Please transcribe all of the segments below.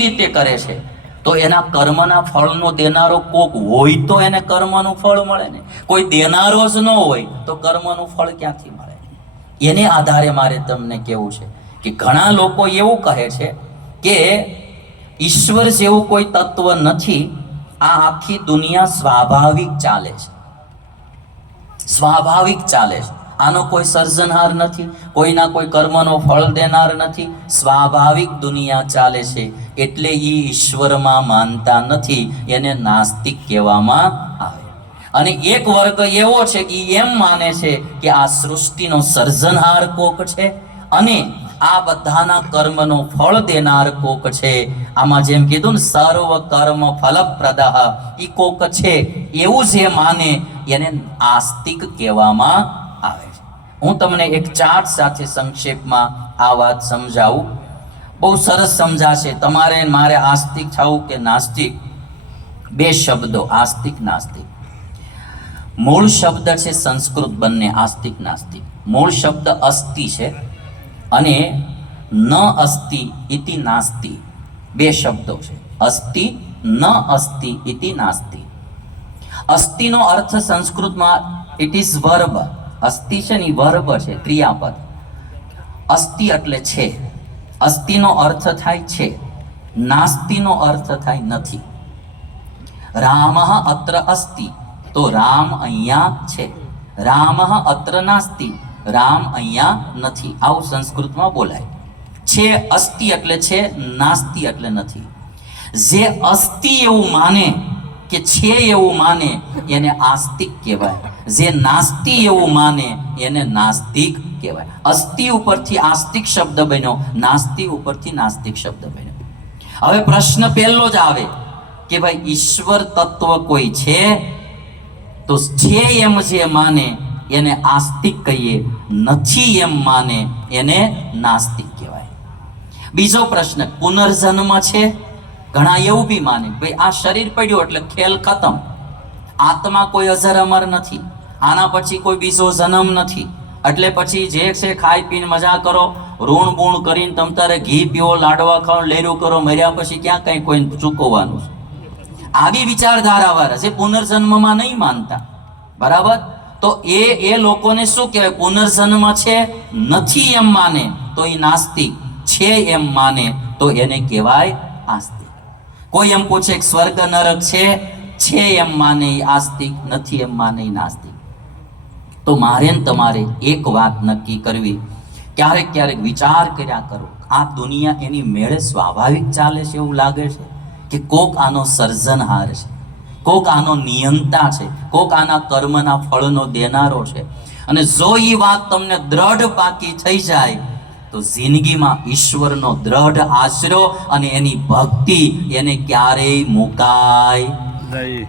રીતે કરે છે તો એના કર્મના ફળનો દેનારો કોક હોય તો એને કર્મનું ફળ મળે ને. કોઈ દેનારો જ ન હોય તો કર્મનું ફળ ક્યાંથી મળે? એને આધારે મારે તમને કહેવું છે કે ઘણા લોકો એવું કહે છે કે ઈશ્વર જેવું કોઈ તત્વ નથી, આ આખી દુનિયા સ્વાભાવિક ચાલે છે, સ્વાભાવિક ચાલે છે, આનો કોઈ સર્જનહાર નથી, કોઈના કોઈ કર્મનો ફળ દેનાર નથી, સ્વાભાવિક દુનિયા ચાલે છે, એટલે એ ઈશ્વરમાં માનતા નથી, એને નાસ્તિક કહેવામાં આવે. અને એક વર્ગ એવો છે કે એમ માને છે કે આ સૃષ્ટિનો સર્જનહાર કોક છે અને આ બધાના કર્મનો ફળ દેનાર કોક છે. આમાં જેમ કીધું ને સર્વ કર્મ ફલપ્રદઃ, ઈ કોક છે એવું જે માને એને આસ્તિક કહેવામાં આવે છે. હું તમને એક ચાર્ટ સાથે સંક્ષેપમાં આ વાત સમજાવું, બહુ સરસ સમજાશે. તમારે મારે આસ્તિક થવું કે નાસ્તિક, બે શબ્દો આસ્તિક નાસ્તિક. મૂળ શબ્દ છે સંસ્કૃત, બંને આસ્તિક નાસ્તિક. મૂળ શબ્દ અસ્તિ છે અને ન અસ્તિ ઇતિ નાસ્તિ, બે શબ્દો છે. અસ્તિ ન અસ્તિ ઇતિ નાસ્તિ. અસ્તિનો અર્થ સંસ્કૃતમાં ઇટ ઇઝ વર્બ. અસ્તિ છે ને વર્બ છે, ક્રિયાપદ. અસ્તિ એટલે છે, અસ્તિનો અર્થ થાય છે, નાસ્તિનો અર્થ થાય નથી. રામઃ અત્ર અસ્તિ, તો રામ અહીંયા છે. રામઃ અત્ર નાસ્તિ, રામ અહીંયા નથી. આવું સંસ્કૃતમાં બોલાય છે. અસ્તિ એટલે છે, નાસ્તિ એટલે નથી. જે અસ્તિ એવું માને કે છે એવું માને એને આસ્તિક કહેવાય, જે નાસ્તિ એવું માને એને નાસ્તિક કહેવાય. અસ્તિ ઉપરથી આસ્તિક શબ્દ બન્યો, નાસ્તિ ઉપરથી નાસ્તિક શબ્દ બન્યો. હવે પ્રશ્ન પહેલો જ આવે કે ભાઈ ઈશ્વર તત્વ કોઈ છે તો છે એમ જે માને એને આસ્તિક કહીએ, નથી એમ માને એને નાસ્તિક કહેવાય. બીજો પ્રશ્ન, પુનર્જન્મ છે? ઘણા એવું બી માને ભાઈ આ શરીર પડ્યું એટલે ખેલ ખતમ, આત્મા કોઈ અજર અમર નથી, આના પછી કોઈ બીજો જન્મ નથી, એટલે પછી જે છે ખાઈ પીને મજા કરો, ઋણ બૂણ કરીને તમ તારે ઘી પીવો, લાડવા ખાઓ, લેરું કરો, મર્યા પછી ક્યાં કઈ કોઈ ચૂકવવાનું છે. આવી વિચારધારા વાળા છે, પુનર્જન્મમાં નહીં માનતા. બરાબર? તો એ લોકોને શું કહેવાય? પુનર્જન્મ છે નથી એમ માને તો એ નાસ્તિક, છે એમ માને તો એને કહેવાય આસ્તિક. કોઈ એમ પૂછે કે સ્વર્ગ નરક છે એમ માને એ આસ્તિક, નથી એમ માને એ નાસ્તિક. તો મારે ને તમારે એક વાત નક્કી કરવી, ક્યારેક ક્યારેક વિચાર કર્યા કરો, આ દુનિયા એની મેળે સ્વાભાવિક ચાલે છે એવું લાગે છે કે કોક આનો સર્જનહાર છે, કોક આનો નિયંતા છે, કોક આના કર્મના ફળનો દેનારો છે. અને જો એ વાત તમને દ્રઢ પાકી થઈ જાય તો જિંદગીમાં ઈશ્વરનો દ્રઢ આશરો અને એની ભક્તિ એને ક્યારેય મુકાય નહીં.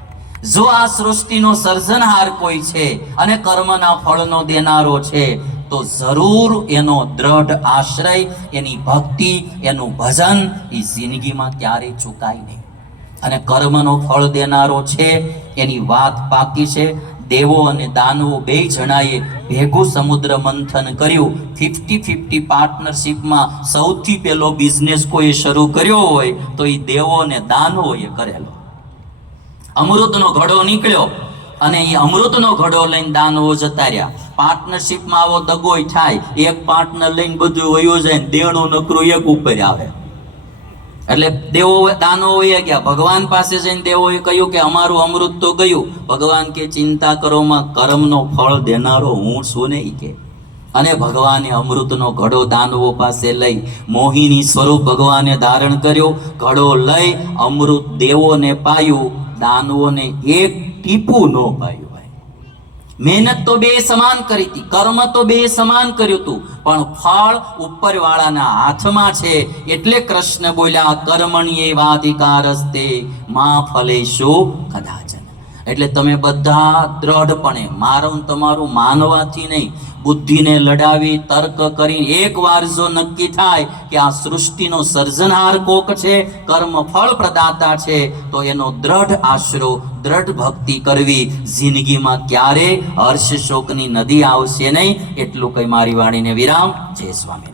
જો આ સૃષ્ટિનો સર્જનહાર કોઈ છે અને કર્મના ફળનો દેનારો છે તો જરૂર એનો દ્રઢ આશ્રય, એની ભક્તિ, એનું ભજન એ જિંદગીમાં ક્યારેય ચૂકાય નહીં. અને કર્મનો ફળ દેનારો છે એની વાત પાકી છે. દેવો અને દાનવો બે જણાએ ભેગું સમુદ્ર મંથન કર્યું. 50-50 પાર્ટનરશિપમાં સૌથી પહેલો બિઝનેસ કોઈ શરૂ કર્યો હોય તો એ દેવો અને દાનવોએ કરેલો. અમૃતનો ઘડો નીકળ્યો અને એ અમૃતનો ઘડો લઈને દાનવો જતા રહ્યા. પાર્ટનરશિપમાં આવો દગોય થાય, એક પાર્ટનર લઈને બધું વયું જાય, દેણું નકરું એક ઉપર આવે. એટલે દેવો દાનવો વયા ગયા. ભગવાન પાસે જઈને દેવોએ કહ્યું કે અમારું અમૃત તો ગયું. ભગવાન કે ચિંતા કરોમાં, કર્મનો ફળ દેનારો હું છું ને ઈ કે. અને ભગવાને અમૃતનો ઘડો દાનવો પાસે લઈ મોહિની સ્વરૂપ ભગવાને ધારણ કર્યો. ઘડો લઈ અમૃત દેવોને પાયું, દાનવોને એક ટીપું ન પાયું. મહેનત તો બે સમાન કરી હતી, કર્મ તો બે સમાન કર્યું હતું, પણ ફળ ઉપરવાળાના હાથમાં છે. એટલે કૃષ્ણ બોલ્યા કર્મણ્યેવાધિકારસ્તે મા ફલેષુ કદાચન. એટલે તમે બધા દ્રઢપણે, મારું તમારું માનવાથી નહીં, બુદ્ધિને લડાવી તર્ક કરી એકવાર જો નક્કી થાય કે આ સૃષ્ટિનો સર્જનહાર કોક છે, કર્મ ફળ પ્રદાતા છે, તો એનો દ્રઢ આશરો, દ્રઢ ભક્તિ કરવી. જિંદગીમાં ક્યારે હર્ષ શોકની નદી આવશે નહીં. એટલું કઈ મારી વાણીને વિરામ. જય સ્વામિનારાયણ.